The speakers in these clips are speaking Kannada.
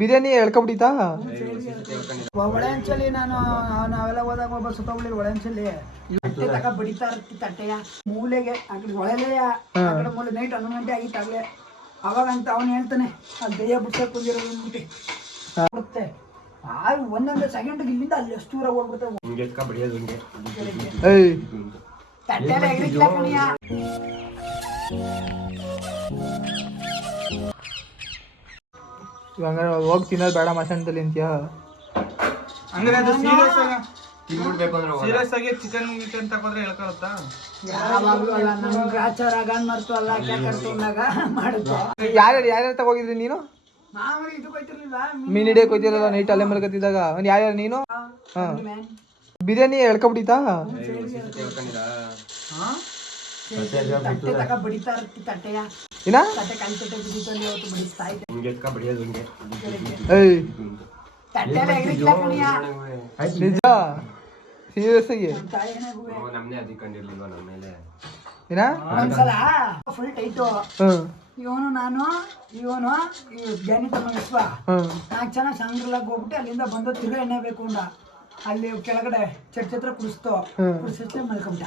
ಬಿರಿಯಾನಿ ಹೇಳ್ಕೊಬಿಟ್ಟಿತಾ ಒಳೆ ಅಂಚಲ್ಲಿ ನಾವೆಲ್ಲ ಹೋದಾಗ ಒಬ್ಬ ಸುತ್ತಮುಳಿ ಒಳೆ ಅಂಚಲ್ಲಿ ತಟ್ಟೆ ತಕ ಬಡಿತಾ ಇರ್ತಿ ತಟ್ಟೆಯ ಮೂಲೆಗೆ ಆ ಕಡೆ ಒಳೆಲೆಯ ಆ ಕಡೆ ಮೂಲೆ ನೈಟ್ 11 ಗಂಟೆ ಆಗಿತ್ತಾಗಲೇ ಅವಾಗ ಅಂತ ಅವನು ಹೇಳ್ತಾನೆ ಅಲ್ಲಿ ದಯ್ಯ ಬಿಡ್ಸಕ್ ಬಂದಿರೋದು ಅಂದ್ಬಿಟ್ಟು ಬಿಡುತ್ತೆ ಒಂದೊಂದು ಸೆಕೆಂಡ್ ಇಲ್ಲಿಂದ ಅಲ್ಲಿ ಎಷ್ಟು ದೂರ ಹೋಗ್ಬಿಡ್ತಾವೆ ತಟ್ಟೆಲ್ಲ ಎಗರಿಕ್ಲ ಕಣಿಯ ಇವಾಗ ಹೋಗಿ ತಿನ್ನೋದು ಬೇಡ ಮಸಾಣದಲ್ಲಿ ಅಂತೀಯ ಅಂದ್ರೆ ಅದು ಸೀರಿಯಸ್ ಆಗಿ ಚಿಕನ್ ಗಿಕನ್ ತಗೊಂಡ್ರೆ ಹೇಳ್ಕೊಳುತ್ತಾ ಯಾವಾಗಲೂ ಅಲ್ಲ ನಮ್ಗೆ ಗ್ರಾಚಾರ ಗನ್ ಮರ್ತು ಅಲ್ಲ ಕ್ಯಾಕರ್ಕೊಂಡಾಗ ಮಾಡುತ್ತೋ ಯಾರ್ಯಾರು ತಗೋಗಿದ್ರಿ ನೀನು ಮಾಮೂಲಿ ಇದು ಕೊಯ್ತಿರ್ಲಿಲ್ಲ ಮೀನ್ ಹಿಡಿಯಕ್ ಹೋಯ್ತಿರಲ್ಲ ನೈಟ್ ಅಲ್ಲೇ ಮಲ್ಕತ್ತಿದ್ದಾಗ ಒಂದು ಯಾರ್ಯಾರು ನೀನು ಬಿರಿಯಾನಿ ಹೇಳ್ಕೊಬಿಟ್ಟಿತಾ ತಟ್ಟೆ ತಕ ಬಡಿತಾ ಇರ್ತಿ ತಟ್ಟೆಯ ಏನ ತಟ್ಟೆ ಕೈ ತಟ್ಟೆ ಬಿಡಿತಲ್ಲಿ ಅವತ್ತು ಬಡಿಸ್ತಾ ಇದ್ದೆ ತಟ್ಟೆಲ್ಲ ಎಗರಿಕ್ಲ ಕಣಿಯ ನಿಜ ಸೀರಿಯಸ್ ಆಗಿ ಏನ ಒಂದ್ಸಲ ಫುಲ್ ಟೈಟು ಇವನು ನಾನು ಇವನು ಜ್ಞಾನಿ ತಮ್ಮ ವಿಶ್ವ 4 ಜನ ಸಂಗ್ರಲಾಗ ಹೋಗ್ಬಿಟ್ಟು ಅಲ್ಲಿಂದ ಬಂದು ತಿರುಗ ಎಣ್ಣೆ ಬೇಕು ಅಂದ ಅಲ್ಲಿ ಕೆಳಗಡೆ ಚರ್ಚ್ ಹತ್ರ ಕುಡಿಸ್ಲೆ ಮಲ್ಕೊಂಡ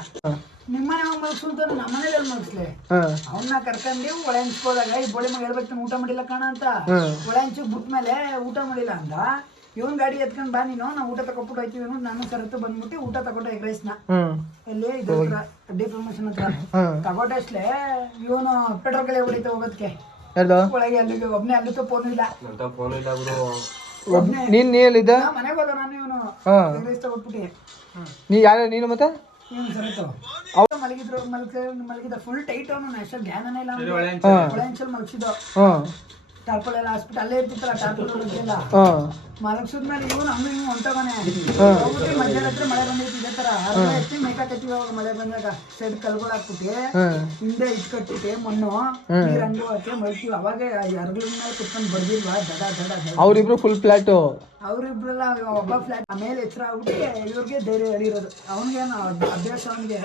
ನಿಮ್ಮನೆ ಮಲ್ಸು ಅಂತ ನಮ್ಮನೇಲಿ ಮಲ್ಸ್ಲಿ ಅವನ್ನ ಕರ್ಕೊಂಡು ಒಳೆ ಹಂಚ್ಕೋದಾಗ ಈ ಬೋಳಿ ಮಗ ಹೇಳ್ಬೇಕು ಊಟ ಮಾಡಿಲ್ಲ ಕಾಣ ಅಂತ ಒಳೆ ಹಂಚಿಗೆ ಬಿಟ್ಟ ಮೇಲೆ ಊಟ ಮಾಡಿಲ್ಲ ಅಂದ ಇವನ್ ಗಾಡಿ ಎತ್ಕೊಂಡ್ ಬಾ ನೀನು ನಾವು ಊಟ ತಗೊಬಿಟ್ಟು ಹೋಯ್ತೀವಿ ನಾನು ಸರತ್ತು ಬಂದ್ಬಿಟ್ಟು ಊಟ ತಗೊಂಡ ಎಗ್ ರೈಸ್ನ ಎಲ್ಲಿ ಇದ್ರ ಡಿ ಪ್ರಮೋಷನ್ ಹತ್ರ ತಗೊಟ್ಟಸ್ಲೆ ಇವನು ಪೆಟ್ರೋಲ್ ಕಲೆ ಹೊಡಿತ ಹೋಗೋದಕ್ಕೆ ಒಳಗೆ ಅಲ್ಲಿಗೆ ಒಬ್ನೇ ಅಲ್ಲಿತ್ತು ಫೋನ್ ಇಲ್ಲ ನೀನ್ ಎಲ್ಲಿದ್ದ ಮನೆಗೆ ಹೋದ ನಾನು ಇವನು ಎಗ್ ರೈಸ್ ತಗೊಟ್ಬಿಟ್ಟು ನೀ ಯಾರ ನೀನು ಮತ್ತೆ ಇವನು ಸರತ್ತು ಮಲಗಿದ್ರು ಮಲಗಿದ ಫುಲ್ ಟೈಟ್ ಅವನು ಅಷ್ಟು ಜ್ಞಾನನೇ ಇಲ್ಲ ಒಳಂಚಲ್ ಮಲಗಿಸಿದ ಟಾರ್ಪಲೆಲ್ಲ ಹಾಸ್ಪಿಟಲ್ ಅಲ್ಲೇ ಇರ್ತಿತ್ತಲ್ಲ ಟಾರ್ಪಲ್ ಎಲ್ಲ ಮಲಗಿಸಿದ್ಮೇಲೆ ಇವನು ಹಂಗ ಹಿಂಗ ಹೊಂಟವನೆ ಮಧ್ಯಾಹ್ನ ಮಳೆ ಬಂದೈತಿ ಇದೇ ತರ ಎತ್ತಿ ಮೇಕಾಕತ್ತೀವಿ ಅವಾಗ ಮಳೆ ಬಂದಾಗ ಸೈಡ್ ಕಲ್ಗಳು ಹಾಕ್ಬಿಟ್ಟು ಹಿಂದೆ ಇಟ್ಕಟ್ಬಿಟ್ಟು ಮಣ್ಣು ನೀರ್ ಹಂಗು ಹಾಕಿ ಮಲ್ತೀವಿ ಅವಾಗ ಅರ್ಗಳ ಮೇಲೆ ಕುತ್ಕೊಂಡು ಬರ್ದಿಲ್ವಾ ದಡ ದಡ ಅವ್ರಿಬ್ರು ಫುಲ್ ಫ್ಲಾಟ್ ಅವ್ರಿಬ್ರೆಲ್ಲ ಒಬ್ಬ ಫ್ಲಾಟ್ ಆಮೇಲೆ ಎಚ್ಚರ ಆಗ್ಬಿಟ್ಟು ಇವ್ರಿಗೆ ಧೈರ್ಯ ಹೇಳಿರೋದು ಅವನಿಗೇನು ಅಭ್ಯಾಸ ಅವನಿಗೆ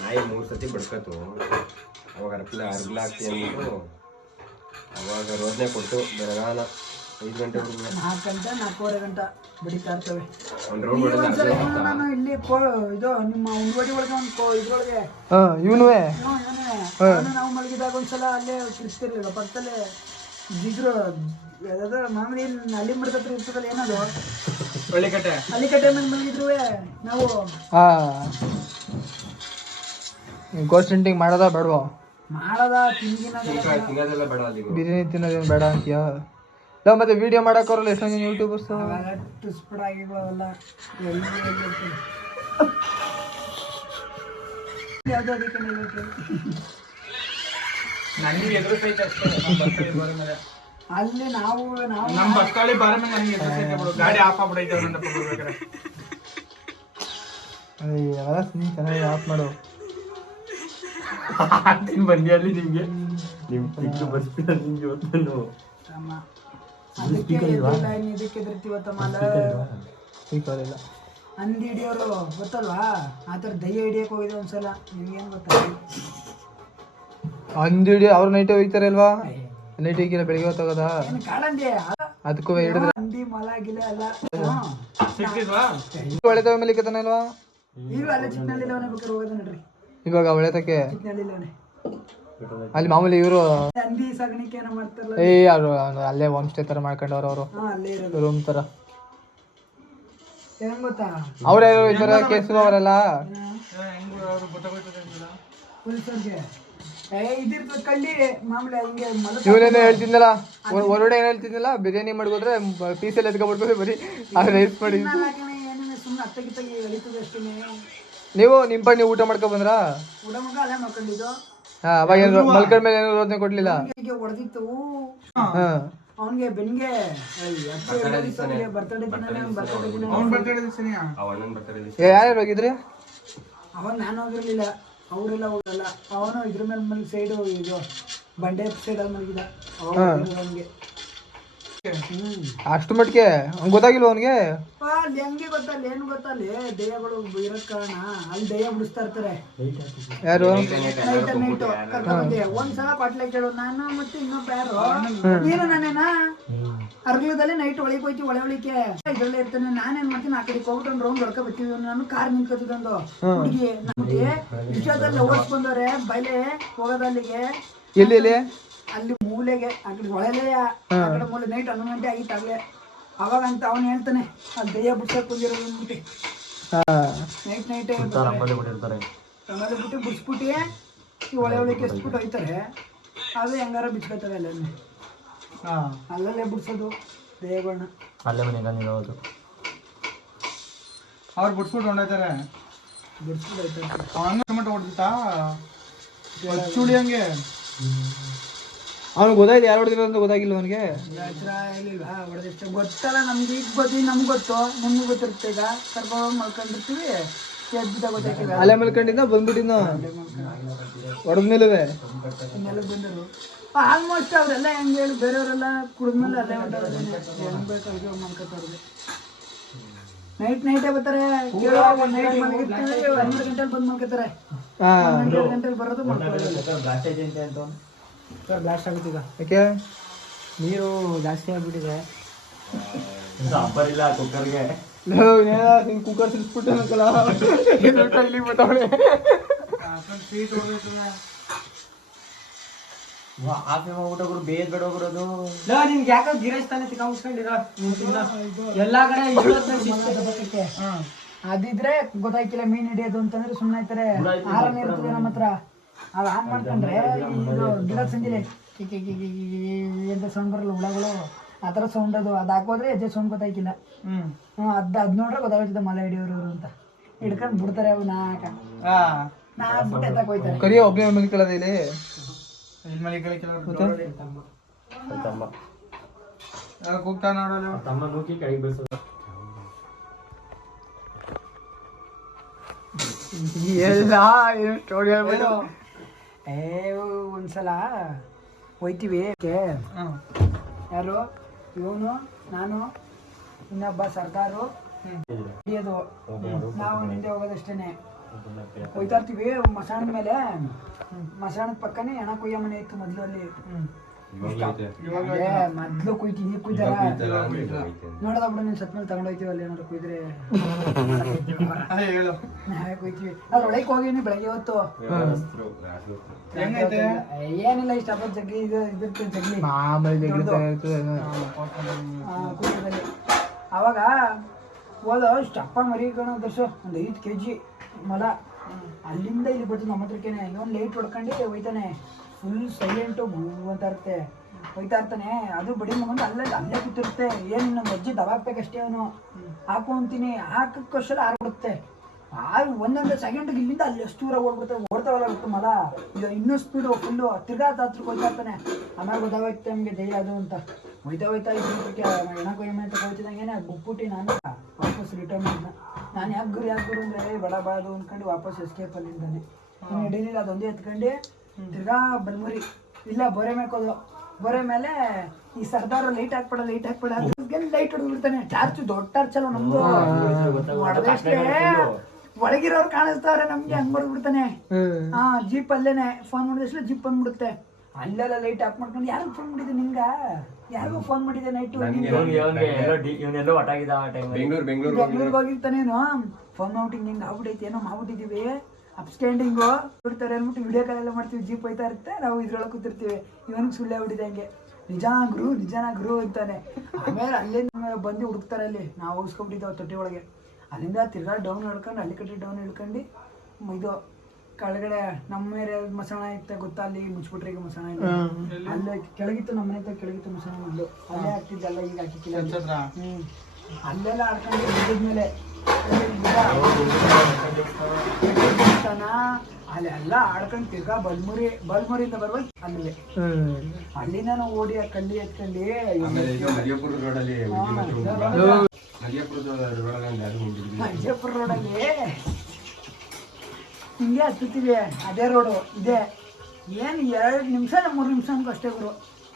ನಾಯಿ 3 ಸತಿ ಬಡ್ಕತ್ತು ಅವಾಗ ಅರ್ಗ್ಲ ಹಾಕ್ತಿ ಅಂದ್ಬಿಟ್ಟು ಅವಾಗ ರೋದನೆ ಕೊಟ್ಟು ಬೆಳಗಾಲ 5 ಗಂಟೆವರೆಗೂ 4 ಗಂಟೆ 4:15 ಗಂಟೆ ಬಡಿತಾ ಇರ್ತವೆ ನಾನು ಇಲ್ಲಿ ಇದು ನಿಮ್ಮ ಉಂಡ್ವಡಿ ಒಳಗೆ ಒಂದು ಇದ್ರೊಳಗೆ ಇವನುವೆ ನಾವು ಮಲಗಿದಾಗ ಒಂದ್ಸಲ ಅಲ್ಲೇ ತಿರ್ಸ್ತಿರ್ಲಿಲ್ಲ ಪಕ್ಕದಲ್ಲೇ ಇದ್ರು ಯಾವ್ದಾದ್ರು ಮಾಮೂಲಿ ಅಲ್ಲಿ ಮಡ್ಕತ್ರ ಇರ್ತದಲ್ಲ ಏನದು ಹಳ್ಳಿಕಟ್ಟೆ ಮೇಲೆ ಮಲಗಿದ್ರುವೆ ನಾವು ಗೋಸ್ಟ್ ಹಂಟಿಂಗ್ ಮಾಡೋದ ಬೇಡವಾ ಮಾಡದ ತಿನ್ನೋದೆಲ್ಲ ಬೇಡ ಅಲ್ಲಿ ಬಿರಿಯಾನಿ ತಿನ್ನೋದೇನು ಬೇಡ ಅಂತೀಯ ಇಲ್ಲ ಮತ್ತೆ ವಿಡಿಯೋ ಮಾಡಕ್ ಅವ್ರಲ್ಲ ಎಷ್ಟೊಂದು ಜನ ಯೂಟ್ಯೂಬರ್ಸ್ ಟುಸ್ಪಡ್ ಆಗಿಗಳಲ್ಲ ಯಾವ್ದು ಅದಕ್ಕೆ ನನಗೆ ಎದುರಿಸೈತೆ ಅಷ್ಟೇ ಅಲ್ಲಿ ನಾವು ನಮ್ಮ ಬಸ್ತಾಳಿ ಬಾರ ಮೇಲೆ ನನಗೆ ಎದುರಿಸೈತೆ ಬಿಡು ಗಾಡಿ ಆಫ್ ಆಗ್ಬಿಡೈತೆ ನನ್ನ ಬರ್ಬೇಕಾರೆ ಅವೆಲ್ಲ ಚೆನ್ನಾಗಿ ಆಫ್ ಮಾಡು ಹಾಕ್ತೀನಿ ಬಂದಿ ಅಲ್ಲಿ ನಿಮ್ಗೆ ನಿಮ್ ಸಿಕ್ಕು ಬರ್ಸ್ಬಿಡ ನಿಮ್ಗೆ ಇವತ್ತು ಅದಕ್ಕೆ ಇದಕ್ಕೆ ಎದುರ್ತೀವತ್ತಮ್ಮ ಸ್ಪೀಕರ್ ಇಲ್ಲ ಅಂದಿ ಹಿಡಿಯೋರು ಗೊತ್ತಲ್ವಾ ಆ ಥರ ದಯ್ಯ ಹಿಡಿಯಕ್ಕೆ ಹೋಗಿದೆ ಒಂದ್ಸಲ ನಿಮ್ಗೇನು ಗೊತ್ತಾ ಅಂದಿಡಿ ಅವ್ರು ನೈಟ್ ಹೋಗ್ತಾರೆ ಅಲ್ವಾ ನೈಟ್ ಹೋಗಿಲ್ಲ ಬೆಳಿಗ್ಗೆ ಹೊತ್ತಾಗದ ಕಾಳಂದಿ ಅದಕ್ಕೂ ಹಿಡಿದ್ರೆ ಅಂದಿ ಮಲ ಗಿಲ ಎಲ್ಲ ಸಿಕ್ತಿದ್ವಾ ಒಳ್ಳೆ ತವ ಮೇಲೆ ಇಕ್ಕತಾನೆ ಅಲ್ವಾ ಈಗ ಅಲ್ಲೇ ಚಿಕ್ಕನಳ್ಳಿಲವನೇ ಬೇಕಾದ್ರೆ ಹೋಗೋದು ನೋಡ್ರಿ ಇವಾಗ ಒಳ್ಳೆತಕ್ಕೆ ಚಿಕ್ಕನಳ್ಳಿಲವನೇ ಅಲ್ಲಿ ಮಾಮೂಲಿ ಇವರು ಅಂದಿ ಸಗಣಿಕೆ ಏನೋ ಮಾಡ್ತಾರಲ್ಲ ಅವ್ರು ಅಲ್ಲೇ ಹೋಮ್ ಸ್ಟೇ ತರ ಮಾಡ್ಕೊಂಡವ್ರು ಅವರು ಅಲ್ಲೇ ಇರೋದು ರೂಮ್ ತರ ಏನ್ ಗೊತ್ತಾ ಅವ್ರ್ಯಾರು ಇದ್ದಾರೆ ಕೇಸು ಅವರೆಲ್ಲ ಪೊಲೀಸರಿಗೆ ಇದಿರ್ತದ ಕಳ್ಳಿ ಮಾಮೂಲಿ ಹಿಂಗೆ ಇವನೇನೋ ಹೇಳ್ತಿದ್ನಲ್ಲ ಹೊರಗಡೆ ಏನು ಹೇಳ್ತಿದ್ನಲ್ಲ ಬಿರಿಯಾನಿ ಮಾಡ್ಬೋದ್ರೆ ಪೀಸಲ್ಲಿ ಎತ್ಕೊಬಿಡ್ಬೋದು ಬರೀ ರೈಸ್ ಮಾಡಿ ಸುಮ್ಮನೆ ಅತ್ತಗಿತ್ತಾಗಿ ಎಳಿತದೆ ಅಷ್ಟೇ ನೀವು ನಿಮ್ಮ ಪಣ್ಣಿ ಊಟ ಮಾಡ್ಕೊ ಬಂದ್ರಾ ಊಟ ಮಗ ಅಲ್ಲೇ ಮಾಡ್ಕೊಂಡಿದ್ದು ಅವಾಗ ಏನು ಮಲ್ಕಡ್ ಮೇಲೆ ಏನು ರೋದನೆ ಕೊಡ್ಲಿಲ್ಲ ಹೊಡೆದಿತ್ತು ಅವನಿಗೆ ಬೆನ್ಗೆ ಯಾರ್ಯಾರು ಹೋಗಿದ್ರಿ ಅವನ್ ನಾನು ಹೋಗಿರ್ಲಿಲ್ಲ ಅವರೆಲ್ಲ ಹೋಗಲ್ಲ ಅವನು ಇದ್ರ ಮೇಲೆ ಸೈಡು ಇದು ಬಂಡೆ ಸೈಡಲ್ಲಿ ಮಲಗಿದ ಅವನಿಗೆ ಅಷ್ಟು ಮಟ್ಟಿಗೆ ಅವ್ನು ಗೊತ್ತಾಗಿಲ್ವ ಅವನಿಗೆ ಅಲ್ಲಿ ಹೆಂಗೆ ಗೊತ್ತಲ್ಲ ಏನು ಗೊತ್ತಲ್ಲಿ ದಯ್ಯಗಳು ಇರೋದ್ ಕಾರಣ ಅಲ್ಲಿ ದಯ್ಯ ಬಿಡಿಸ್ತಾ ಇರ್ತಾರೆ ಯಾರು ನೈಟ್ ಕರ್ಕೊಂಡ್ಬಂದೆ ಒಂದ್ಸಲ ಪಾಟ್ಲೆ ಕೇಳೋ ನಾನು ಮತ್ತೆ ಇನ್ನೊಬ್ಬ ಯಾರು ನೀನು ನಾನೇನಾ ಅರ್ಗಲದಲ್ಲಿ ನೈಟ್ ಒಳಗೆ ಹೋಯ್ತಿ ಒಳಿಕೆ ಇದ್ರಲ್ಲೇ ಇರ್ತಾನೆ. ನಾನೇನ್ ಮಾಡ್ತೀನಿ ಆ ಕಡೆ ಹೋಗ್ಬಿಟ್ಟು ಒಂದು ರೌಂಡ್ ಹೊಡ್ಕೊ ಬರ್ತೀವಿ. ನಾನು ಕಾರ್ ನಿಂತ್ಕೊತಿದ್ದೊಂದು ಹುಡುಗಿ ನಮ್ಗೆ ವಿಷಯದಲ್ಲಿ ಲವರ್ಸ್ ಬಂದವ್ರೆ ಬೈಲೆ ಹೋಗೋದಲ್ಲಿಗೆ ಎಲ್ಲಿ ಅಲ್ಲಿ ಮೂಲೆಗೆ ಆ ಕಡೆ ಒಳಲೆ ಆ ಕಡೆ ಮೂಲೆ ನೈಟ್ 11 ಗಂಟೆ ಆಗಿತ್ತು ಆಗ್ಲೇ. ಅವಾಗ ಅಂತ ಅವನು ಹೇಳ್ತಾನೆ ಅಲ್ಲಿ ದಯ್ಯ ಬಿಡ್ಸಕ್ ಬಂದಿರೋದು ಅಂದ್ಬಿಟ್ಟು ನೈಟ್ ರಂಗೋಲಿ ಬಿಟ್ಟು ಬಿಡ್ಸ್ಬಿಟ್ಟು ಈ ಒಳಗೆ ಎಸ್ಬಿಟ್ಟು ಹೋಯ್ತಾರೆ. ಅದು ಹೆಂಗಾರ ಬಿಚ್ಕೋತವೆ ಅಲ್ಲೇ ಅಲ್ಲಲ್ಲೇ ಬಿಡ್ಸೋದು ದಯ್ಯಗಳನ್ನ ಅಲ್ಲೇ ಮನೆಗೆ ಹೌದು. ಅವ್ರು ಬಿಡ್ಸ್ಬಿಟ್ಟು ಹೊಂಡೈತಾರೆ. ಬಿಡ್ಸ್ಬಿಟ್ಟು ಹೋಯ್ತಾರೆ. ಹಂಗ ಟೊಮೆಟೊ ಹೊಡ್ದಿತ್ತಾ ಚುಳಿ ಹಂಗೆ. ಅವ್ನಿಗೆ ಗೊತ್ತಾಯ್ತು ಯಾರು ಹೊಡೆದಿರೋ ಅಂತ ಗೊತ್ತಾಗಿಲ್ಲ ಅವನಿಗೆ. ಇಲ್ವಾ ಹೊಡೆದಿಷ್ಟ ಗೊತ್ತಲ್ಲ ನಮ್ಗೆ. ಈಗ ಗೊತ್ತಿ ನಮ್ಗೆ ಗೊತ್ತು, ನಿಮ್ಗೆ ಗೊತ್ತಿರುತ್ತೆ. ಈಗ ಕರ್ಕೊಂಡು ಮಲ್ಕೊಂಡಿರ್ತೀವಿ, ಎದ್ದ ಗೊತ್ತಾಗ್ತೀವಿ. ಅಲ್ಲೇ ಮಲ್ಕೊಂಡಿದ್ದ ಬಂದ್ಬಿಟ್ಟಿದ್ದ ಹೊಡೆದ್ಮೇಲೆ ಇನ್ನೆಲ್ಲ ಬಂದರು. ಆಲ್ಮೋಸ್ಟ್ ಅವರೆಲ್ಲ ಹೆಂಗೆ ಹೇಳಿ ಬೇರೆಯವರೆಲ್ಲ ಕುಡಿದ್ಮೇಲೆ ಅಲ್ಲೇ ಹೊಂಟೋದ್ರೆ ಹೆಂಗ್ ಬೇಕಾದ್ರೆ ಮಲ್ಕೋತಾರೆ. ನೈಟೇ ಬರ್ತಾರೆ. ನೈಟ್ ಮಲಗಿರ್ತಾರೆ 12 ಗಂಟೆಲಿ ಬಂದು ಮಲ್ಕೋತಾರೆ. 12 ಗಂಟೆಲಿ ಬರೋದು ಮಲ್ಕೊಳ್ಳೋದು. ಬ್ಲಾಸ್ಟ್ ಆಗುತ್ತೆ ಈಗ. ಯಾಕೆ ನೀರು ಜಾಸ್ತಿ ಆಗ್ಬಿಟ್ಟಿದೆ. ಸಾಂಬಾರಿಲ್ಲ ಕುಕ್ಕರ್ಗೆ ಕುಕ್ಕರ್ ಸಿಲ್ಸ್ಬಿಟ್ಟು ಇಲ್ಲಿ ಬರ್ತಾವಳೆ. ಆಫೆ ಮಾಡ್ಬಿಟ್ಟೋಗ್ರು ಬೇದ್ ಬೇಡ ಹೋಗ್ಬಿಡೋದು. ನಿಮ್ಗೆ ಯಾಕೋ ಗಿರೀಶ್ ತಾನೆ ತಿನ್ಕೊಂಡಿರೋ ಎಲ್ಲಾ ಕಡೆ ಅದಿದ್ರೆ ಗೊತ್ತಾಯ್ಕಿಲ್ಲ ಮೀನ್ ಹಿಡಿಯೋದು ಅಂತಂದ್ರೆ ಸುಮ್ಮನೆ ಆಯ್ತಾರೆ. ಆರಾಮ ಇರ್ತದೆ ನಮ್ಮ ಹತ್ರ. ಅದು ಆನ್ ಮಾಡ್ಕೊಂಡ್ರೆ ಇದು ಗಿಡ ಸಂಜಿಲೆ ಎಂತ ಸೌಂಡ್ ಬರಲ್ಲ ಹುಳಗಳು ಆ ಥರ ಸೌಂಡ್. ಅದು ಹಾಕೋದ್ರೆ ಹೆಜ್ಜೆ ಸೌಂಡ್ ಗೊತ್ತಾಯ್ಕಿಲ್ಲ. ಅದ್ ನೋಡ್ರೆ ಗೊತ್ತಾಗ್ತದೆ ಮಳೆ ಹಿಡಿಯೋರು ಅಂತ. ಹಿಡ್ಕೊಂಡು ಬಿಡ್ತಾರೆ ಅವು ನಾಲ್ಕು ಬಿಟ್ಟು ಎತ್ತಕ್ಕೆ ಹೋಯ್ತಾರೆ. ಕರಿಯ ಒಬ್ಬನೇ ಮಲ್ಕೊಳ್ಳೋದು ಇಲ್ಲಿ. ಕೂಗ್ತಾ ನೋಡಲ್ಲ ತಮ್ಮ ನೂಕಿ ಕೈಗೆ ಬೀಳ್ಸೋದು. ಎಲ್ಲ ಸ್ಟೋರಿ ಹೇಳ್ಬಿಟ್ಟು ಒಂದ್ಸಲ ಹೋಯ್ತೀವಿ. ಯಾರು ಇವನು ನಾನು ಇನ್ನೊಬ್ಬ ಸರ್ದಾರು ಹಿಡಿಯೋದು. ನಾವು ನಿಂದೆ ಹೋಗೋದಷ್ಟೇನೆ. ಹೋಯ್ತಾ ಇರ್ತೀವಿ ಮಸಾಣದ ಮೇಲೆ. ಮಸಾಣದ ಪಕ್ಕನೇ ಹೆಣ ಕೊಯ್ಯ ಮನೆ ಇತ್ತು ಮೊದ್ಲು. ಅಲ್ಲಿ ಮೊದ್ಲು ಕುಯ್ತೀವಿ. ಕುಯ್ದಾರ ನೋಡೋದ ಬಿಡು ನೀನ್ ಸತ್ ಮೇಲೆ ತಗೊಂಡೋಯ್ತೀವಿ. ಅಲ್ಲಿ ಏನಾದ್ರು ಕುಯ್ದ್ರೆ ಕುಯ್ತೀವಿ. ಅದ್ರೊಳಗೆ ಹೋಗಿನಿ ಬೆಳಗ್ಗೆ ಹೊತ್ತು. ಏನಿಲ್ಲ ಇಷ್ಟ ಹಬ್ಬದ ಜಗ್ಗಿ ಇದಿರ್ತದೆ ಜಗ್ಲಿ ಕುಯ್ಯದಲ್ಲಿ. ಅವಾಗ ಹೋದ ಸ್ಟಪ್ಪ ಮರಿ ಕಣ ದರ್ಶ ಒಂದು 5 kg ಮಲ ಅಲ್ಲಿಂದ ಇಲ್ಲಿ ಬರ್ತದೆ ನಮ್ಮ ಹತ್ರಕ್ಕೇನೆ. ಇವನ್ ಲೈಟ್ ಹೊಡ್ಕೊಂಡು ಹೋಯ್ತಾನೆ. ಫುಲ್ ಸೈಲೆಂಟು ಅಂತ ಇರುತ್ತೆ. ಹೋಯ್ತಾ ಇರ್ತಾನೆ. ಅದು ಬಡಿ ಮಗಂದು ಅಲ್ಲೇ ಕೂತಿರುತ್ತೆ. ಏನು ಇನ್ನೊಂದು ಅಜ್ಜಿ ದಬಾಕ್ಬೇಕಷ್ಟೇ. ಅವನು ಹಾಕೊಂತೀನಿ ಹಾಕಕ್ಕಷ್ಟೆಲ್ಲ ಆರ್ಬಿಡುತ್ತೆ. ಒಂದೊಂದು ಸೆಕೆಂಡ್ಗೆ ಇಲ್ಲಿಂದ ಅಲ್ಲಿ ಎಷ್ಟು ದೂರ ಓಡ್ಬಿಡ್ತವೆ. ಓಡ್ತಾವಲ್ಲ ಬಿಟ್ಟು ಮಲ ಇದು ಇನ್ನೂ ಸ್ಪೀಡು ಫುಲ್ಲು ತಿರ್ಗಾ ಹತ್ರಕ್ಕೆ ಹೋಯ್ತಾ ಇರ್ತಾನೆ. ಆಮೇಲೆ ಗೊತ್ತಾಗುತ್ತೆ ನಮಗೆ ದಯ್ಯ ಅದು ಅಂತ. ಹೋಯ್ತಾ ಇದಕ್ಕೆ ಹೆಣ ಕೊಯ್ಯ ಅಂತ ಹೋಯ್ತಿದಂಗೆ ಅದು ಬಿಟ್ಬಿಟ್ಟು ನಾನು ವಾಪಸ್ ರಿಟರ್ನ್ ಮಾಡಿದ. ನಾನು ಯಾಕೆ ಗುರು ಅಂದರೆ ಬಡ ಬಾದು ಅಂದ್ಕೊಂಡು ವಾಪಸ್ ಎಸ್ಕೇಪ್ ಅಲ್ಲಿಂದಾನೆ. ಇನ್ನು ಹಿಡೀಲಿಲ್ಲ. ಅದೊಂದೇ ಎತ್ಕೊಂಡು ತಿರ್ಗಾ ಬಲ್ಮುರಿ ಇಲ್ಲ ಬೋರೆ ಮೇಕೋದು. ಬೋರೆ ಮೇಲೆ ಈ ಸರ್ದಾರ ಲೈಟ್ ಹಾಕ್ಬೇಡ ಲೈಟ್ ಹೊಡೆದ್ಬಿಡ್ತಾನೆ. ಟಾರ್ಚ್ ದೊಡ್ಡ ಟಾರ್ಚ್ ಅಲ್ಲ ನಮ್ದು. ಹೊಡೆದಷ್ಟೇ ಒಳಗಿರೋರು ಕಾಣಿಸ್ತಾವ್ರೆ ನಮ್ಗೆ. ಹಂಗ್ ಹೊಡೆದ್ಬಿಡ್ತಾನೆ. ಜೀಪ್ ಅಲ್ಲೇನೆ. ಫೋನ್ ಮಾಡಿದಷ್ಟು ಜೀಪ್ ಬಂದ್ಬಿಡುತ್ತೆ. ಅಲ್ಲೆಲ್ಲ ಲೈಟ್ ಆಫ್ ಮಾಡ್ಕೊಂಡು ಯಾರಿಗೂ ಫೋನ್ ಮಾಡಿದ್ದೆ ನಿಂಗ ಯಾರಿಗೂ ಫೋನ್ ಮಾಡಿದ್ದೆ ನೈಟು ಬೆಂಗಳೂರಿಗೆ ಹೋಗಿರ್ತಾನೇನು. ಫೋನ್ ಮಾಡ್ಬಿಟ್ಟು ಹಿಂಗೆ ಆಗ್ಬಿಟ್ಟೈತಿ ಏನೋ ಮಾಡ್ಬಿಟ್ಟಿದೀವಿ ಅಪ್ಸ್ಟ್ಯಾಂಡಿಂಗು ಬಿಡ್ತಾರೆ ಅಂದ್ಬಿಟ್ಟು ವಿಡಿಯೋ ಕಾಲ್ ಎಲ್ಲ ಮಾಡ್ತೀವಿ. ಜೀಪ್ ಹೋಯ್ತಾ ಇರುತ್ತೆ, ನಾವು ಇದ್ರೊಳಗೆ ಕೂತಿರ್ತೀವಿ. ಇವನಿಗೆ ಸುಳ್ಳೆ ಹೊಡಿದೆ ಹಂಗೆ ನಿಜಾನ ಗುರು ಅಂತಾನೆ. ಆಮೇಲೆ ಅಲ್ಲಿಂದ ಬಂದು ಹುಡುಕ್ತಾರೆ. ಅಲ್ಲಿ ನಾವು ಹೋಗಿಸ್ಕೊಂಡ್ಬಿಟ್ಟಿದ್ದೇವೆ ತೊಟ್ಟಿ ಒಳಗೆ. ಅಲ್ಲಿಂದ ತಿರ್ಗಾ ಡೌನ್ ಹಿಡ್ಕೊಂಡು ಹಳ್ಳಿ ಕಟ್ಟಿ ಡೌನ್ ಹಿಡ್ಕೊಂಡು ಇದು ಕೆಳಗಡೆ ನಮ್ಮ ಏರಿಯಾ ಮಸಾಣ ಇತ್ತು ಗೊತ್ತಾ. ಅಲ್ಲಿ ಮುಚ್ಬಿಟ್ರೆ ಈಗ ಮಸಾಣ ಇಲ್ಲ. ಅಲ್ಲೇ ಕೆಳಗಿತ್ತು ನಮ್ಮ ಮನೆ ಕೆಳಗಿತ್ತು ಮಸಾಣ ಮೊದಲು. ಅಲ್ಲೇ ಹಾಕ್ತಿದ್ದಲ್ಲ, ಈಗ ಹಾಕಿಕ್ಕಿಲ್ಲ. ಅಲ್ಲೆಲ್ಲ ಆಡ್ಕೊಂಡು ಬಿದ್ದಿದ್ಮೇಲೆ ಅಲ್ಲೆಲ್ಲ ಆಡ್ಕೊಂಡು ತಿರ್ಗಾ ಬಲ್ಮುರಿಯಿಂದ ಬರ್ಬೇಕು. ಅಲ್ಲಿಗೆ ಅಲ್ಲಿಂದ ನಾವು ಓಡಿ ಆ ಕಲ್ಲಿ ಎತ್ಕೊಂಡು ವಿಜಯಪುರ ರೋಡಲ್ಲಿ ಹಿಂಗೆ ಹತ್ತುತ್ತೀವಿ. ಅದೇ ರೋಡು ಇದೆ. ಏನು 2 ನಿಮಿಷ 3 ನಿಮಿಷ ಅನ್ಕೋ ಅಷ್ಟೇ ಗುರು.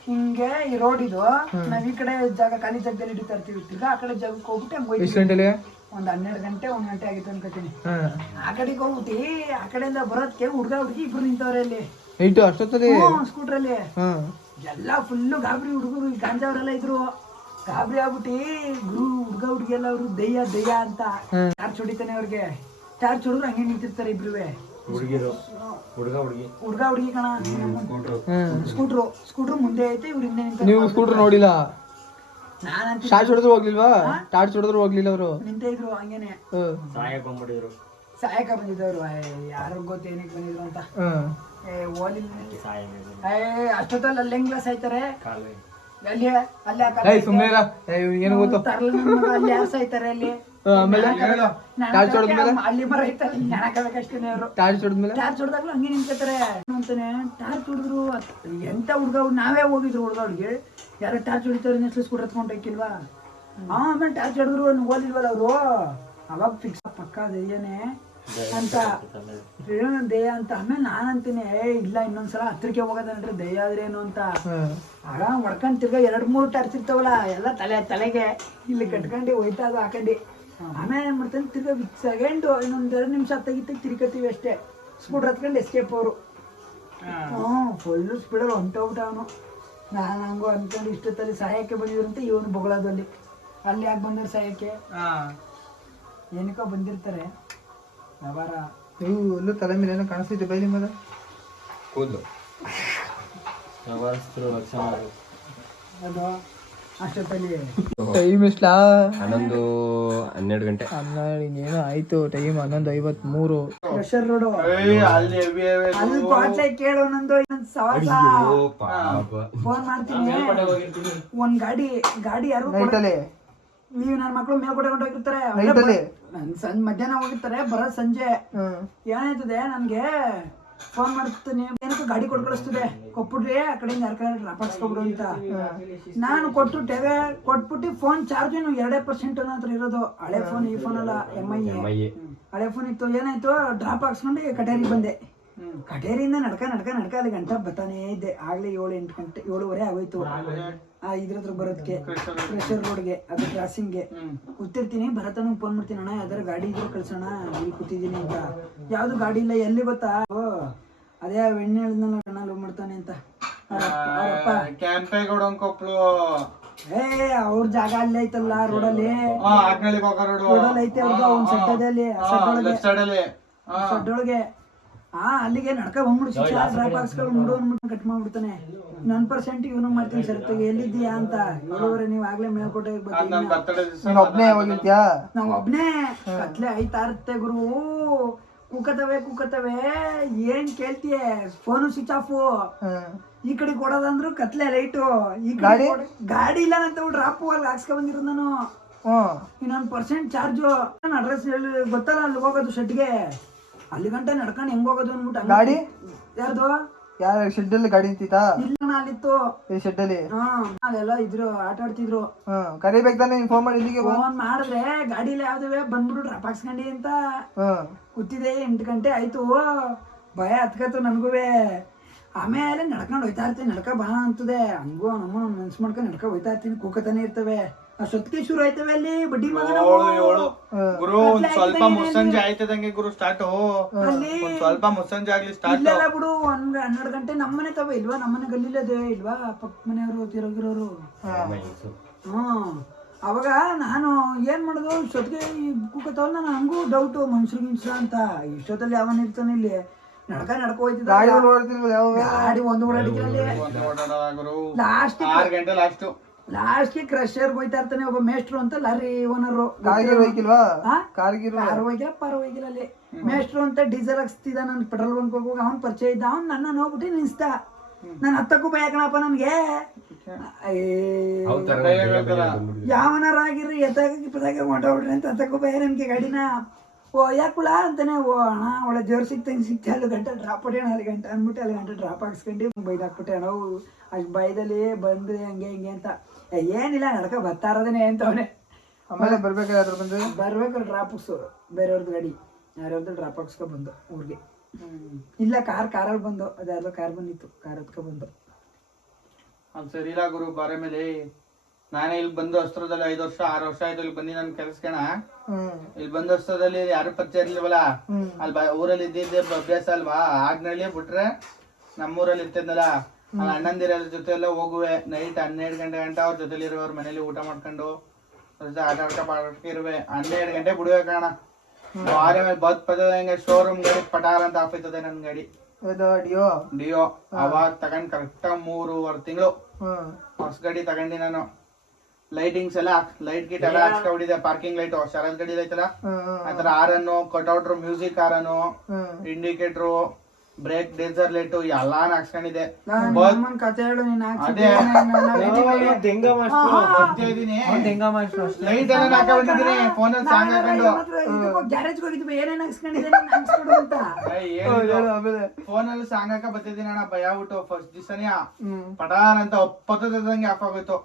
ಹಿಂಗೆ ಈ ರೋಡ್ ಇದು. ನಾವ್ ಈ ಕಡೆ ಜಾಗ ಖಾಲಿ ಜಾಗದಲ್ಲಿ ಹಿಡಿತಾ ಇರ್ತೀವಿ. ತಿರ್ಗಾ ಆ ಕಡೆ ಜಾಗಕ್ಕೆ ಹೋಗ್ಬಿಟ್ಟು ಹಂಗೆ ಹೋಗ್ತೀವಿ. ಒಂದು 12 ಗಂಟೆ 1 ಗಂಟೆ ಆಗಿತ್ತು ಅನ್ಕೋತೀನಿ. ಆ ಕಡೆಗೆ ಹೋಗ್ಬಿಟ್ಟು ಆ ಕಡೆಯಿಂದ ಬರೋದಕ್ಕೆ ಹುಡುಗ ಹುಡುಗಿ ಇಬ್ರು ನಿಂತವ್ರೆ ಅಲ್ಲಿ ಸ್ಕೂಟ್ರಲ್ಲಿ. ಎಲ್ಲ ಫುಲ್ಲು ಗಾಬರಿ ಹುಡುಗರು. ಗಾಂಜಾವ್ರೆಲ್ಲ ಇದ್ರು. ಗಾಬರಿ ಆಗ್ಬಿಟ್ಟು ಗುರು ಹುಡ್ಗ ಹುಡ್ಗಿಯಲ್ಲ ಅವರು ದಯ್ಯ ಅಂತ ಟಾರ್ಚ್ ಹೊಡಿತಾನೆ ಅವ್ರಿಗೆ. ಟಾರ್ಚ್ ಹೊಡಿದ್ರು ಹಂಗೆ ನಿಂತಿರ್ತಾರೆ ಇಬ್ರುವೆ. ಹುಡುಗಿರು ಹುಡುಗ ಹುಡ್ಗಿ ಕಣ. ಸ್ಕೂಟ್ರು ಮುಂದೆ ಐತೆ, ಇವ್ರು ಹಿಂದೆ ನಿಂತ. ನೀವು ಸ್ಕೂಟರ್ ನೋಡಿಲ್ಲ? ನಾನಂತ ಟಾರ್ಚ್ ಹೊಡೆದ್ರು ಹೋಗ್ಲಿಲ್ವಾ? ಟಾರ್ಚ್ ಹೊಡೆದ್ರು ಹೋಗ್ಲಿಲ್ಲ ಅವರು. ನಿಂತ ಇದ್ರು ಹಂಗೇನೆ. ಸಾಯಕೊಂಡ್ಬಿಟ್ಟಿದ್ರು. ಸಹಾಯಕ ಬಂದಿದ್ದವ್ರು. ಯಾರು ಗೊತ್ತು ಏನಕ್ಕೆ ಬಂದಿದ್ರು ಅಂತ. ಓಲಿಲ್ಲ ಅಷ್ಟೊತ್ತಲ್ಲಿ ಅಲ್ಲಿ ಹೆಂಗ್ ಗ್ಲಾಸ್ ಆಯ್ತಾರೆ ಅಲ್ಲಿ ಅಲ್ಲಿ ಸುಮ್ಮನೆ ಏನು ಗೊತ್ತು. ಅಲ್ಲಿ ಯಾರು ಸಾಯ್ತಾರೆ ಅಲ್ಲಿ. ಆಮೇಲೆ ಟಾರ್ಚ್ ಹೊಡೆದ್ಮೇಲೆ ಅಲ್ಲಿ ಮರ ಐತಲ್ಲ ನೆನಕಬೇಕಷ್ಟೇನೆ ಅವರು. ಟಾರ್ಚ್ ಹೊಡೆದ್ಮೇಲೆ ಟಾರ್ಚ್ ಹೊಡೆದಾಗ್ಲೂ ಹಂಗೆ ನಿಂತ್ಕೊತಾರೆ ಅಂತಾನೆ. ಟಾರ್ಚ್ ಹೊಡೆದ್ರು ಎಂತ ಹುಡ್ಗ ನಾವೇ ಹೋಗಿದ್ರು ಹುಡ್ಗ ಹುಡ್ಗಿ ಯಾರೋ ಟಾರ್ಚ್ ಹೊಡಿತಾರೆ ನೆಕ್ಸ್ಟ್ ಸ್ಕೂಟರ್ ಹತ್ಕೊಂಡು ಹೋಗಿಲ್ವಾ. ಆಮೇಲೆ ಟಾರ್ಚ್ ಹೊಡೆದ್ರು ಓದಿಲ್ವಲ್ಲ ಅವರು. ಅವಾಗ ಫಿಕ್ಸ್ ಪಕ್ಕ ದಯ್ಯನೇ ಅಂತ ದಯ್ಯ ಅಂತ. ಆಮೇಲೆ ನಾನಂತೀನಿ ಇಲ್ಲ ಇನ್ನೊಂದ್ಸಲ ಹತ್ರಕ್ಕೆ ಹೋಗೋದಂದ್ರೆ ದಯ್ಯ ಆದ್ರೆ ಏನು ಅಂತ. ಆಗ ಹೊಡ್ಕೊಂಡ್ ತಿರ್ಗಾ 2-3 ಟಾರ್ಚ್ ಇರ್ತಾವಲ್ಲ ಎಲ್ಲ ತಲೆಗೆ ಇಲ್ಲಿ ಕಟ್ಕೊಂಡು ಹೋಯ್ತಾ ಅದು ಹಾಕೊಂಡಿ. ಆಮೇಲೆ ಏನ್ ಮಾಡ್ತಾನೆ ತಿರ್ಗಾ ಸೆಕೆಂಡ್ ಇನ್ನೊಂದ್ 2 ನಿಮಿಷ ತೆಗಿತ ತಿರ್ಗತೀವಿ ಅಷ್ಟೇ. ಸ್ಕೂಟರ್ ಹತ್ಕೊಂಡು ಎಸ್ಕೇಪ್ ಅವರು. ಫುಲ್ ಸ್ಪೀಡಲ್ಲಿ ಹೊಂಟೋಗ್ಬಿಟ್ಟ ಅವನು. ನಾನು ಹಂಗು ಅನ್ಕೊಂಡು ಇಷ್ಟೊತ್ತಲ್ಲಿ ಸಹಾಯಕ್ಕೆ ಬಂದಿದ್ರು ಅಂತ ಇವನು ಬೊಗಳೋದಲ್ಲಿ. ಅಲ್ಲಿ ಯಾಕೆ ಬಂದ್ರು ಸಹಾಯಕ್ಕೆ? ಏನಕ್ಕೋ ಬಂದಿರ್ತಾರೆ. ಎಲ್ಲೂ ತಲೆ ಮೇಲೆ ಏನೋ ಕಾಣಿಸ್ತೈತೆ ಬೈಲಿ ಮೇಲೆ ಕೂದಲು ಅದು ಅಷ್ಟೊತ್ತಲ್ಲಿ ಟೈಮ್ ಎಷ್ಟಾ? 11-12 ಗಂಟೆ. 12 ಇನ್ನೇನು ಆಯ್ತು ಟೈಮ್. 11:53. ಪ್ರೆಷರ್ ರೋಡು ಅಲ್ಲಿ ಅಲ್ಲಿ ಪಾಟ್ಲೆ ಕೇಳು ನಂದು ಇನ್ನೊಂದು ಸವಾಸ. ಫೋನ್ ಮಾಡ್ತೀನಿ. ಒಂದ್ ಗಾಡಿ ಯಾರು ನೈಟಲ್ಲಿ ನೀವು ನನ್ನ ಮಕ್ಳು ಮೇಲ್ಗಡೆ ಹೋಗಿರ್ತಾರೆ. ನೈಟಲ್ಲಿ ಮಧ್ಯಾಹ್ನ ಹೋಗಿರ್ತಾರೆ, ಬರೋ ಸಂಜೆ. ಏನಾಯ್ತದೆ ನನ್ಗೆ ಫೋನ್ ಮಾಡ್ತೀನಿ, ಏನಕ್ಕೂ ಗಾಡಿ ಕಳಿಸ್ತದೆ ಕೊಟ್ಬಿಡ್ರಿ ಆ ಕಡೆಯಿಂದ ಯಾರ ಕಡೆ ರಾಪಾಡ್ಸ್ಕೊಬಿಡು ಅಂತ. ನಾನು ಕೊಟ್ಬಿಟ್ಟು ಫೋನ್ ಚಾರ್ಜ್ 2% ಹತ್ರ ಇರೋದು. ಹಳೆ ಫೋನ್, ಈ ಫೋನ್ ಅಲ್ಲ, MI ಹಳೆ ಫೋನ್ ಇತ್ತು. ಏನಾಯ್ತು ಡ್ರಾಪ್ ಹಾಕ್ಸ್ಕೊಂಡು ಕಟೇರಿಗೆ ಬಂದೆ. ಕಟೇರಿಯಿಂದ ನಡ್ಕ ಅಲ್ಲಿ ಗಂಟೆ ಬರ್ತಾನೆ ಇದ್ದೆ. ಆಗ್ಲೇ 7-8 ಗಂಟೆ 7:30 ಆಗೋಯ್ತು ಇದ್ರ ಹತ್ರ ಬರೋದಕ್ಕೆ. ಪ್ರೆಷರ್ ರೋಡ್ಗೆ ಅದು ಕ್ರಾಸಿಂಗ್ಗೆ ಕೂತಿರ್ತೀನಿ. ಭರತನಿಗೆ ಫೋನ್ ಮಾಡ್ತೀನಿ, ಅಣ್ಣ ಯಾವ್ದಾರು ಗಾಡಿ ಇದ್ರೆ ಕಳ್ಸೋಣ, ಇಲ್ಲಿ ಕೂತಿದ್ದೀನಿ ಅಂತ. ಯಾವ್ದು ಗಾಡಿ ಇಲ್ಲ. ಎಲ್ಲಿ ಗೊತ್ತಾ? ಅದೇ ಎಣ್ಣೆ ಹೇಳಿದ್ನಲ್ಲ ಅಣ್ಣ ಲವ್ ಮಾಡ್ತಾನೆ ಅಂತ ಅವರಪ್ಪ ಕ್ಯಾಂಪೇಗೌಡ ಕೊಪ್ಪಳು. ಅವ್ರ ಜಾಗ ಅಲ್ಲಿ ಐತಲ್ಲ ರೋಡಲ್ಲಿ. ರೋಡಲ್ಲಿ ಐತೆ ಅವ್ರದ್ದು ಒಂದ್ ಸಡ್ಡದಲ್ಲಿ ಸಡ್ಡೊಳಗೆ. ಅಲ್ಲಿಗೆ ನಡ್ಕ ಬಂದ್ಬಿಡು. ಡ್ರಾಪ್ ಹಾಕ್ಸ್ಕೊಂಡು ಮುಡು ಅಂದ್ಬಿಟ್ಟು ಕಟ್ ಮಾಡ್ಬಿಡ್ತಾನೆ. 1% ಇವನು ಮಾಡ್ತೀನಿ ಸರತ್ತಿಗೆ. ಎಲ್ಲಿದ್ದೀಯಾ ಅಂತ 7:30. ನೀವು ಆಗ್ಲೇ ಮೇಲ್ಕೋಟೆ ಒಬ್ನೇ ಹೋಗಿರ್ತೀಯಾ? ನಾವ್ ಒಬ್ನೇ. ಕತ್ಲೆ ಐತಾ ಇರುತ್ತೆ ಗುರು. ಕೂಕತವೆ ಏನ್ ಕೇಳ್ತೀಯ? Phone switch off. ಈ ಕಡೆ ಕೊಡೋದಂದ್ರು ಕತ್ಲೆ ಲೈಟು. ಈ ಕಡೆ ಗಾಡಿ ಇಲ್ಲ ಅಂತ ಡ್ರಾಪ್ ಅಲ್ಲಿ ಹಾಕ್ಸ್ಕೊಂಡ್ ಬಂದಿರೋದು ನಾನು. ಇನ್ನೊಂದು 1% ಚಾರ್ಜು. ನನ್ನ ಅಡ್ರೆಸ್ ಹೇಳಿ ಗೊತ್ತಲ್ಲ ಅಲ್ಲಿ ಹೋಗೋದು ಶೆಡ್ಗೆ. ಅಲ್ಲಿ ಗಂಟೆ ನಡ್ಕೊಂಡು ಹೆಂಗ್ ಹೋಗೋದು ಅಂದ್ಬಿಟ್ಟು. ಗಾಡಿ ಯಾರ್ದು? ಯಾರ ಶೆಡ್ ಅಲ್ಲಿ ಗಾಡಿ ನಿಂತಿತ್ತಾ? ಇಲ್ಲ ಅಲ್ಲಿತ್ತು ಶೆಡ್ ಅಲ್ಲಿ. ಅಲ್ಲೆಲ್ಲ ಇದ್ರು, ಆಟ ಆಡ್ತಿದ್ರು. ಕರಿಬೇಕು ತಾನೆ ಫೋನ್ ಮಾಡಿ. ಇಲ್ಲಿಗೆ ಫೋನ್ ಮಾಡಿದ್ರೆ ಗಾಡಿಲಿ ಯಾವ್ದವೆ ಬಂದ್ಬಿಟ್ಟು ಡ್ರಾಪ್ ಹಾಕ್ಸ್ಕೊಂಡಿ ಅಂತ ಕೂತಿದೆ. 8 ಗಂಟೆ ಆಯ್ತು. ಭಯ ಹತ್ಕತ್ತು ನನ್ಗುವೆ. ಆಮೇಲೆ ನಡ್ಕೊಂಡು ಹೋಯ್ತಾ ಇರ್ತೀನಿ. ನಡ್ಕ ಬಾ ಅಂತದೆ. ಹಂಗು ನಮ್ಮ ಮನ್ಸ್ ಮಾಡ್ಕೊಂಡು ನಡ್ಕ ಹೋಯ್ತಾ ಇರ್ತೀನಿ. ಕೂಕತಾನೆ ಇರ್ತವೆ. ಅಷ್ಟೊತ್ತಿಗೆ ಶುರು ಆಯ್ತವೆ ಅಲ್ಲಿ ಬಡ್ಡಿ ಮಗನ. ಗುರು ಒಂದ್ ಸ್ವಲ್ಪ ಮುಸ್ಸಂಜೆ ಆಯ್ತದಂಗೆ ಗುರು ಸ್ಟಾರ್ಟ್. ಸ್ವಲ್ಪ ಮುಸ್ಸಂಜೆ ಆಗ್ಲಿ ಸ್ಟಾರ್ಟ್. ಇಲ್ಲ ಬಿಡು 12 ಗಂಟೆ. ನಮ್ಮನೆ ತವ ಇಲ್ವಾ? ನಮ್ಮನೆ ಗಲ್ಲಿಲ್ಲದೆ ಇಲ್ವಾ? ಪಕ್ಕ ಮನೆಯವರು ತಿರೋಗಿರೋರು. ಅವಾಗ ನಾನು ಏನ್ ಮಾಡೋದು ಇಷ್ಟೊತ್ತಿಗೆ ಕೂಕತ್ತವಲ್ಲ. ನಾನು ಹಂಗೂ ಡೌಟು ಮನ್ಸರು ಅಂತ. ಇಷ್ಟೊತ್ತಲ್ಲಿ ಯಾವನ್ ಇರ್ತಾನೆ ಇಲ್ಲಿ? ನಡ್ಕ ಹೋಯ್ತಿದ್ದ ಗಾಡಿ ಒಂದು ಲಾಸ್ಟ್ ಕ್ರಷರ್ ಹೋಯ್ತಾ ಇರ್ತಾನೆ. ಒಬ್ಬ ಮೇಸ್ಟ್ರು ಅಂತ ಲಾರಿ ಓನರು. ಕಾರ್ ಹೋಗಿಲ್ಲ ಅಲ್ಲಿ. ಮೇಸ್ಟ್ರು ಅಂತ ಡೀಸೆಲ್ ಹಾಕ್ಸ್ತಿದ್ದ. ನನ್ ಪೆಟ್ರೋಲ್ ಬಂಕ್ ಹೋಗುವಾಗ ಅವ್ನ್ ಪರಿಚಯ ಇದ್ದ. ಅವ್ನ್ ನನ್ನ ನೋಡ್ಬಿಟ್ಟು ನಿನ್ಸ್ತ. ನಾನು ಹತ್ತಕ್ಕೂ ಭಯ ಕಣಪ್ಪ ನನ್ಗೆ. ಯಾವನಾರಾಗಿರ್ರಿ ಎತ್ತಾಗ ಹೊಂಟೋಗ್ಬಿಟ್ರಿ ಅಂತ ಹತ್ತಕ್ಕೂ ಭಯ ನನ್ಗೆ ಗಾಡಿನ. ಯಾಕುಳ ಅಂತಾನೆ. ಅಣ್ಣ ಒಳ್ಳೆ ಜೋರ್ ಸಿಕ್ತಂಗೆ ಸಿಕ್ತೆ. 2 ಗಂಟೆ ಡ್ರಾಪ್ ಹೊಡಿ 4 ಗಂಟೆ ಅಂದ್ಬಿಟ್ಟು 2 ಗಂಟೆ ಡ್ರಾಪ್ ಹಾಕ್ಸ್ಕೊಂಡು ಬೈದಾಕ್ಬಿಟ್ಟೆ. ನಾವು ಅಷ್ಟು ಭಯದಲ್ಲಿ ಬಂದ್ರಿ ಹಂಗೆ ಹಿಂಗೆ ಅಂತ. ಏನಿಲ್ಲ ನಡ್ಕ ಬರ್ತಾ ಇರೋದೇನೆ ಅಂತವನೆ. ಆಮೇಲೆ ಬರ್ಬೇಕು ಡ್ರಾಪ್ ಹಾಕ್ಸು. ಬೇರೆಯವ್ರದ್ದು ಗಾಡಿ ಯಾರ್ಯಾರ್ದು ಡ್ರಾಪ್ ಹಾಕ್ಸ್ಕೊ ಬಂದು ಊರಿಗೆ. ಇಲ್ಲ ಕಾರಲ್ಲಿ ಬಂದು. ಅದ್ಯಾರ್ದೋ ಕಾರ್ ಬಂದಿತ್ತು. ಕಾರ್ ಹತ್ಕೊ ಬಂದು. ಸರಿ ಇಲ್ಲ ಗುರು ಬಾರೆ ಮೇಲೆ. ನಾನೇ ಇಲ್ಲಿ ಬಂದು ಅಸ್ತ್ರದಲ್ಲಿ 5 ವರ್ಷ 6 ವರ್ಷ ಆಯ್ತು ಇಲ್ಲಿ ಬಂದು ನನ್ ಕೆಲ್ಸಕಣ. ಇಲ್ಲಿ ಬಂದ ವರ್ಷದಲ್ಲಿ ಯಾರು ಪರಿಚಯ ಇರ್ಲಿಲ್ವಲ್ಲ. ಅಲ್ಲಿ ಊರಲ್ಲಿ ಇದ್ದಿದ್ದೆ ಅಭ್ಯಾಸ ಅಲ್ವಾ. ಆಗ್ನಲ್ಲಿ ಬಿಟ್ರೆ ನಮ್ಮೂರಲ್ಲಿ ಇರ್ತಿದ್ನಲ್ಲ ಅಲ್ಲಿ ಅಣ್ಣಂದಿರ ಜೊತೆ ಎಲ್ಲ ಹೋಗುವೆ ನೈಟ್ 12 ಗಂಟೆ ಅವ್ರ ಜೊತೆಲಿ ಇರುವೆ, ಅವ್ರ ಮನೇಲಿ ಊಟ ಮಾಡ್ಕೊಂಡು ಆಟ ಆಡ್ಕ ಇರುವೆ. 12 ಗಂಟೆ ಬಿಡುವೆ ಕಾಣ. ವಾರ ಮೇಲೆ ಬದ್ ಪದ ಹೆಂಗೆ ಶೋರೂಮ್ ಗಾಡಿ ಪಟಾರ್ ಅಂತ ಆಫೈತದೆ ನನ್ ಗಾಡಿ ಡಿಯೋ. ಅವಾಗ ತಗೊಂಡ್ ಕರೆಕ್ಟ್ 3.5 ತಿಂಗಳು ಹೊಸ ಗಾಡಿ ತಗೊಂಡಿ ನಾನು. ಲೈಟಿಂಗ್ಸ್ ಎಲ್ಲ ಲೈಟ್ ಗಿಟ್ ಎಲ್ಲ ಹಾಕ್ಸ್ಕೊಂಡಿದ್ದೆ. ಪಾರ್ಕಿಂಗ್ ಲೈಟ್ ಶರತ್ ಗಾಡಿ ಐತಲ್ಲ ಆತರ ಆರನ್ನು ಕಟ್ಔಟ್ರು, ಮ್ಯೂಸಿಕ್ ಆರನ್ನು, ಇಂಡಿಕೇಟರ್, ಬ್ರೇಕ್, ಡೇಂಜರ್ ಲೈಟ್ ಎಲ್ಲಾ ಹಾಕ್ಸ್ಕೊಂಡಿದ್ದೆ. ಕತೆ ಹೇಳು ನೀನ್ ಅದೇ ಲೈಟ್ ಎಲ್ಲ ಹಾಕೊಂಡಿದ್ದೀನಿ ಫೋನಲ್ಲಿ ಸಾಂಗ್ ಹಾಕೊಂಡು. ಗ್ಯಾರೇಜ್ ಹೋಗಿದ್ವಿ ಏನೇನ್ ಹಾಕ್ಸ್ಕೊಂಡಿದ್ದೀನಿ ಅಂತ ಫೋನಲ್ಲಿ ಸಾಂಗ್ ಹಾಕ ಬರ್ತಿದ್ದೀನಿ ಅಣ್ಣ. ಭಯ ಆಗ್ಬಿಟ್ಟು ಫಸ್ಟ್ ದಿವಸನೇ ಪಟಾನ್ ಅಂತ ಒಪ್ಪತ್ತದಂಗೆ ಆಫ್ ಆಗೋಯ್ತು.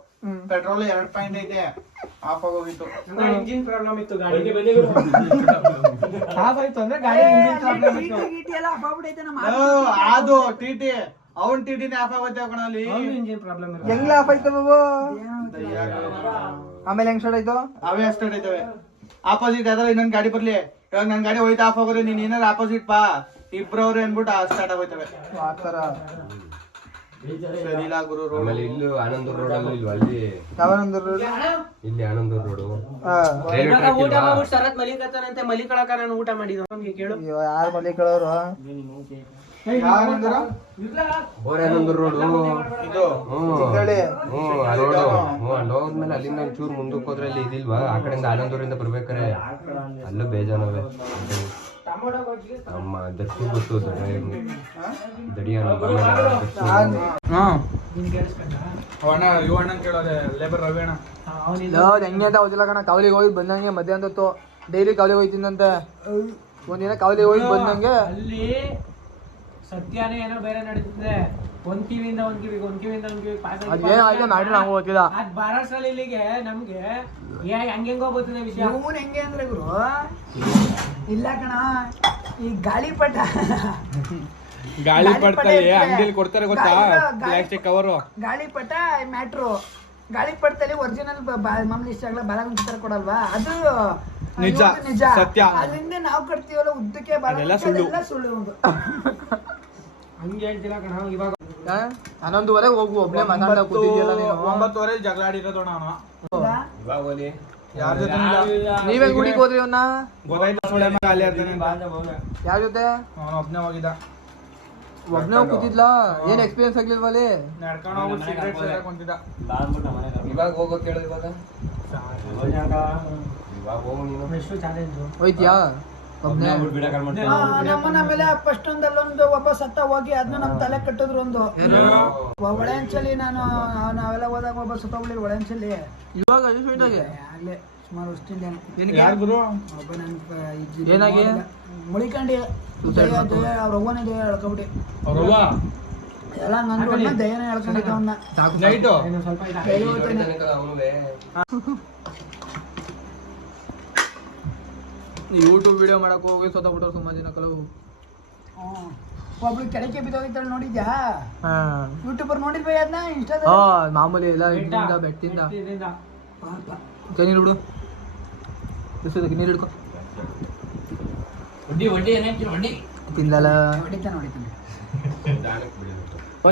ಪೆಟ್ರೋಲ್ 2 ಪಾಯಿಂಟ್ ಐತೆ, ಆಫ್ ಆಗೋಗಿತ್ತು. ಇಂಜಿನ್ ಪ್ರಾಬ್ಲಮ್ ಇತ್ತು ಗಾಡಿಗೆ. ಆಫ್ ಆಯ್ತು ಅಂದ್ರೆ ಗಾಡಿ ಇಂಜಿನ್ ಪ್ರಾಬ್ಲಮ್ ಇತ್ತು. ಅದು ಟಿಟಿ ಅವನ್ ಟಿಟಿನೇ ಆಫ್ ಆಗೋಯ್ತು ಕಣಲ್ಲಿ. ಇಂಜಿನ್ ಪ್ರಾಬ್ಲಮ್ ಹೆಂಗ್ ಆಫ್ ಆಯ್ತು ಬಾಬು? ಆಮೇಲೆ ಹೆಂಗ್ ಸ್ಟಾರ್ಟ್ ಆಯ್ತು? ಅವೇ ಸ್ಟಾರ್ಟ್ ಆಯ್ತವೆ. ಆಪೋಸಿಟ್ ಯಾವ್ದಾರ ಇನ್ನೊಂದ್ ಗಾಡಿ ಬರ್ಲಿ, ಇವಾಗ ನನ್ ಗಾಡಿ ಹೋಯ್ತಾ ಆಫ್ ಆಗೋದ್ರೆ ನೀನ್ ಏನಾರ ಆಪೋಸಿಟ್ ಬಾ, ಇಬ್ರವ್ರೆ ಅನ್ಬಿಟ್ಟು ಸ್ಟಾರ್ಟ್ ಆಗೋಯ್ತವೆ. ಆತರ ಸರಿ ಇಲ್ಲ ಗುರು. ಆಮೇಲೆ ಇಲ್ಲೂ ಆನಂದೂರ್ ರೋಡ್ ಅಲ್ಲಿ ಇಲ್ವಾ ಅಲ್ಲಿ ಯಾವನೊಂದು ರೋಡ್? ಇಲ್ಲಿ ಆನಂದೂರ್ ರೋಡು ಊಟ ಮಾಡ್ಬಿಟ್ಟು ಶರತ್ ಮಲಿಕತ್ತಾನಂತೆ. ಮಲಿಕಳಕ ನಾನು ಊಟ ಮಾಡಿದ್ದು ನಮ್ಗೆ ಕೇಳು. ಯಾರು ಮನೆ ಕೇಳೋರು? ಬೋರೆ ಆನಂದೂರ್ ರೋಡು ಇದು ಆ ರೋಡು ಅಲ್ಲೋದ್ಮೇಲೆ ಅಲ್ಲಿಂದ ಒಂಚೂರು ಮುಂದಕ್ಕೆ ಹೋದ್ರೆ ಅಲ್ಲಿ ಇದಿಲ್ವಾ, ಆ ಕಡೆಯಿಂದ ಆನಂದೂರಿಂದ ಬರ್ಬೇಕಾರೆ ಅಲ್ಲೂ ಬೇಜಾನವೆ. ನಮ್ಮ ದರ್ಶಿ ಗೊತ್ತು ದಡಿಯ ಹೆಂಗೆ ಅಂತ ಹೋಗಿಲ್ಲ ಕಣ. ಕಾವಲಿಗೆ ಹೋಗಿ ಬಂದಂಗೆ ಮಧ್ಯಾಹ್ನ ಹೊತ್ತು ಡೈಲಿ ಕಾವಲಿಗೆ ಹೋಗ್ತಿದ್ದಂತೆ. ಒಂದಿನ ಕಾವಲಿಗೆ ಹೋಗಿ ಬಂದಂಗೆ ಅಲ್ಲಿ ಸತ್ಯನೇ ಏನೋ ಬೇರೆ ನಡೀತಿದೆ. ಒಂದ್ ಕಿವಿಯಿಂದ ಒಂದ್ ಕಿವಿ ಪಾಸ್ ಅದೇನು ಆಯ್ತು ಮಾಡ್ರಿ ನಾವು ಗೊತ್ತಿಲ್ಲ. ಅದ್ ಬಾರಸಲ್ಲಿ ಇಲ್ಲಿಗೆ ನಮ್ಗೆ ಹಂಗೆಂಗೋ ಗೊತ್ತಿದೆ ವಿಷಯ. ಇವನ್ ಹೆಂಗೆ ಅಂದ್ರೆ ಗುರು, ಇಲ್ಲ ಕಣ, ಈ ಗಾಳಿಪಟ ಅಂಗಡಿಯಲ್ಲಿ ಕೊಡ್ತಾರೆ ಗೊತ್ತಾ, ಪ್ಲಾಸ್ಟಿಕ್ ಕವರ್. ಗಾಳಿಪಟ ಮ್ಯಾಟ್ರು. ಗಾಳಿಪಟದಲ್ಲಿ ಒರಿಜಿನಲ್ ಮಾಮೂಲಿ ಇಷ್ಟ ಆಗಲ್ಲ, ಬಾಲಗುಂಚ ತರ ಕೊಡಲ್ವಾ, ಅದು ನಿಜ, ನಿಜ ಸತ್ಯ. ಅಲ್ಲಿಂದ ನಾವು ಕಟ್ತೀವಲ್ಲ ಉದ್ದಕ್ಕೆ ಬಾಲಗುಂಚ, ಅದೆಲ್ಲ ಸುಳ್ಳು ಒಂದು. ಹಂಗೆ ಹೇಳ್ತಿಲ್ಲ ಕಣ. ಇವಾಗ 11:30 ಹೋಗು, ಒಬ್ನೇ ಮಾತಾಡ ಕೂತಿದ್ಯಲ್ಲ ನೀನು. 9:00 ಜಗಳ ಆಡಿರೋದು ನಾನು. ಯಾರ ಜೊತೆ ನೀವೇ ಗುಡಿಗೆ ಹೋದ್ರಿ ಅವನ್ನ? ಗೊತ್ತಾಯ್ತು ಸುಳ್ಳೆ ಮಗ ಅಲ್ಲಿ ಇರ್ತಾನೆ ಅಂತ. ಯಾರ ಜೊತೆ? ಅವನು ಒಬ್ನೇ ಹೋಗಿದ್ದ. ಒಬ್ನೇ ಹೋಗಿ ಕೂತಿದ್ಲ? ಏನ್ ಎಕ್ಸ್ಪೀರಿಯನ್ಸ್ ಆಗ್ಲಿಲ್ವಾ ಅಲ್ಲಿ? ನಡ್ಕೊಂಡು ಹೋಗಿ ಸಿಗರೇಟ್ ಸೇರ್ಕೊಂತಿದ್ದ. ಇವಾಗ ಹೋಗೋ ಕೇಳು. ಇವಾಗ ಹೋಗು ನೀನು. ಎಷ್ಟು ಚಾಲೆಂಜ್ ಹೋಯ್ತಿಯಾ ಒಬ್ನೇ? ನಮ್ಮನ ಮೇಲೆ ಫಸ್ಟ್ ಒಂದಲ್ಲೊಂದು ಒಬ್ಬ ಸತ್ತ ಹೋಗಿ ಅದನ್ನ ನಮ್ ತಲೆ ಕಟ್ಟಿದ್ರು. ಒಂದು ಒಳೆಂಚಲಿ ನಾವೆಲ್ಲ ಹೋದಾಗ ಒಬ್ಬ ಸತ್ತ ಹೋಗ್ಲಿ ಒಳೆಂಚಲಿ. ಇವಾಗ ಅಲ್ಲೇ ಆಗ್ಲೇ ಸುಮಾರು ವರ್ಷದಿಂದೇನೆ. ಒಬ್ಬ ನನ್ ಏನಾಗಿ ಮುಳಿಕಂಡಿ ದಯ ಅವ್ರ ಅವ್ವನೇ ದಯ ಹೇಳ್ಕೊಬಿಡಿ ಎಲ್ಲ ನಂದು ದಯನೇ ಹೇಳ್ಕೊಂಡಿದ್ದ ಅವನ್ನ. ಸ್ವಲ್ಪ ಯೂಟ್ಯೂಬ್ ವಿಡಿಯೋ ಮಾಡಕ್ ಹೋಗಿ ಸೋತಬಿಟ್ಟರು ಸುಮಾರು ಜನ ಕೆಲವು. ಒಬ್ಳು ಕೆಳಕ್ಕೆ ಬಿದ್ದೋಗಿದ್ದಾಳೆ ನೋಡಿದ್ಯಾ? ಯೂಟ್ಯೂಬರ್ ನೋಡಿಲ್ವೇ ಅದನ್ನ ಇನ್ಸ್ಟಾದ? ಮಾಮೂಲಿ ಎಲ್ಲ ಇದ್ದಿಂದ ಬೆಟ್ಟಿಂದ. ನೀರು ಬಿಡು, ನೀರು ಹಿಡ್ಕೊ. ತಿಂದಲ್ಲ ಹೊಡಿತಾನೆ.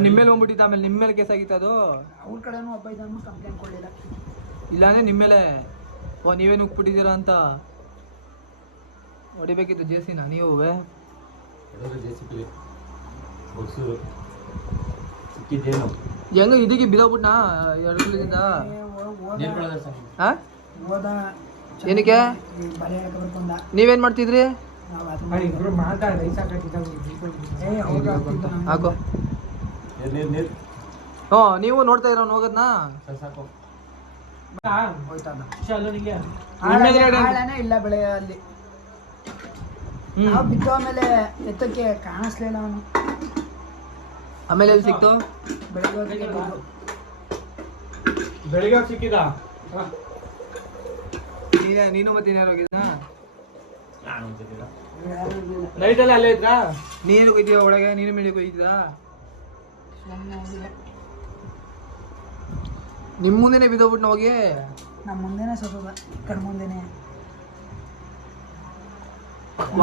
ನಿಮ್ಮೇಲೆ ಹೋಗ್ಬಿಟ್ಟಿದ್ದ. ಆಮೇಲೆ ನಿಮ್ಮೇಲೆ ಕೇಸ್ ಆಗಿತ್ತು ಅದು. ಅವ್ರ ಕಡೆನೂ ಒಬ್ಬ ಇದ್ದಾನು ಕಂಪ್ಲೇಂಟ್ ಕೊಡಲಿಲ್ಲ. ಇಲ್ಲಾಂದ್ರೆ ನಿಮ್ಮೇಲೆ ನೀವೇನು ಉಗ್ಬಿಟ್ಟಿದ್ದೀರಾ ಅಂತ ಹೊಡಿಬೇಕಿತ್ತು ಜೇಸಿನ. ನೀವು ಹೆಂಗ ಇದಕ್ಕೆ ಬಿದ್ದೋಗ್ಬಿಟ್ನಾ 2 ಕಿಲೋದಿಂದ? ಹೋದ ಏನಕ್ಕೆ? ಬಲೆ ಹೇಳ್ಕ ಬರ್ಕೊಂಡ. ನೀವೇನ್ ಮಾಡ್ತಿದ್ರಿ? ಇಬ್ರು ಮಾತಾಡಿ ಹಾಕೋ. ನೀವು ನೋಡ್ತಾ ಇರೋ ಹೋಗೋದ್ನ? ಆಳನೇ ಇಲ್ಲ ಬೆಳೆ ಅಲ್ಲಿ. ನಾವು ಬಿದ್ದು ಆಮೇಲೆ ಎತ್ತಕ್ಕೆ ಕಾಣಿಸ್ಲಿಲ್ಲ ಅವನು. ಆಮೇಲೆ ಎಲ್ಲಿ ಸಿಕ್ತು? ಬೆಳಿಗ್ಗೆ ಸಿಕ್ಕಿದ. ನೀನು ಮತ್ತೆ ನೀನು ಹೋಗಿದ್ದ? ನೈಟ್ ಅಲ್ಲಿ ಅಲ್ಲೇ ಇದ್ರಾ? ನೀನು ಹೋಗಿದ್ದೀಯ ಒಳಗೆ? ನೀನು ಮೇಲೆ ಹೋಗಿದ್ದ? ನಿಮ್ಮ ಮುಂದೆನೆ ಬಿದ್ದೋಗ್ಬಿಟ್ಟು ಹೋಗಿ? ನಮ್ಮ ಮುಂದೆನೆ ಸತ್ತದ, ಕಣ್ ಮುಂದೆನೆ.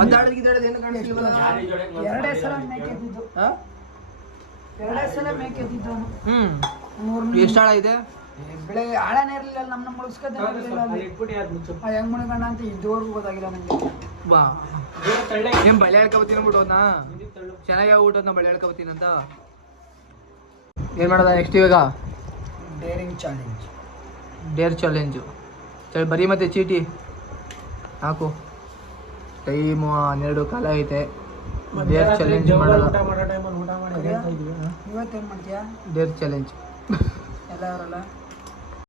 ಒದ್ದಾಡೋದು ಏನು ಕಾಣಿಸ್ಲಿಲ್ವಲ್ಲ? 2 ಸಲ ಮೇಕೆ ಬಿದ್ದು. ಎರಡೇ ಸಲ ಮೇಕೆ ಎತ್ತಿದ್ದವನು ಹ್ಮ್ ಮೂರನೇ ಎಷ್ಟು ಆಳ ಇದೆ? ಬೆಳೆ ಆಳನೇ ಇರ್ಲಿಲ್ಲ ನಮ್ಮ ಮುಳುಸ್ಕೊತಾನೆ ಇರ್ಲಿಲ್ಲ ಅಲ್ಲಿ ಇಟ್ಬಿಟ್ಟು ಅದು ಮುಚ್ಚು. ಹೆಂಗ್ ಮುಳುಗಣ್ಣ ಅಂತ ಇದುವರೆಗೂ ಗೊತ್ತಾಗಿಲ್ಲ ನಂಗೆ ಬಾ ದೂರ ತಳ್ಳೆ. ನಿಮ್ ಬಳ್ಳಿ ಹೇಳ್ಕೊಬತ್ತೀನಿ ಅಂದ್ಬಿಟ್ಟೋದ್ನಾ ಮುಂದಕ್ಕೆ ತಳ್ಳು. ಚೆನ್ನಾಗಿ ಊಟದ್ನ ಬಳ್ಳಿ ಹೇಳ್ಕೊಬತ್ತೀನಿ ಅಂತ. ಏನ್ ಮಾಡೋದ ನೆಕ್ಸ್ಟ್ ಇವಾಗ? Daring challenge Deere challenge. ಸರಿ ಬರೀ ಮತ್ತೆ ಚೀಟಿ ಹಾಕು. ಟೈಮು 12 ಕಾಲ ಐತೆ. ಡೇರ್ ಚಾಲೆಂಜ್ ಮಾಡೋಣ. ಊಟ ಮಾಡೋ ಟೈಮಲ್ಲಿ ಊಟ ಮಾಡಿ ಹೇಳ್ತಾ ಇದೀವಿ. ಇವತ್ತೇನ್ ಮಾಡ್ತೀಯಾ ಡೇರ್ ಚಾಲೆಂಜ್ ಎಲ್ಲ ಅವರಲ್ಲ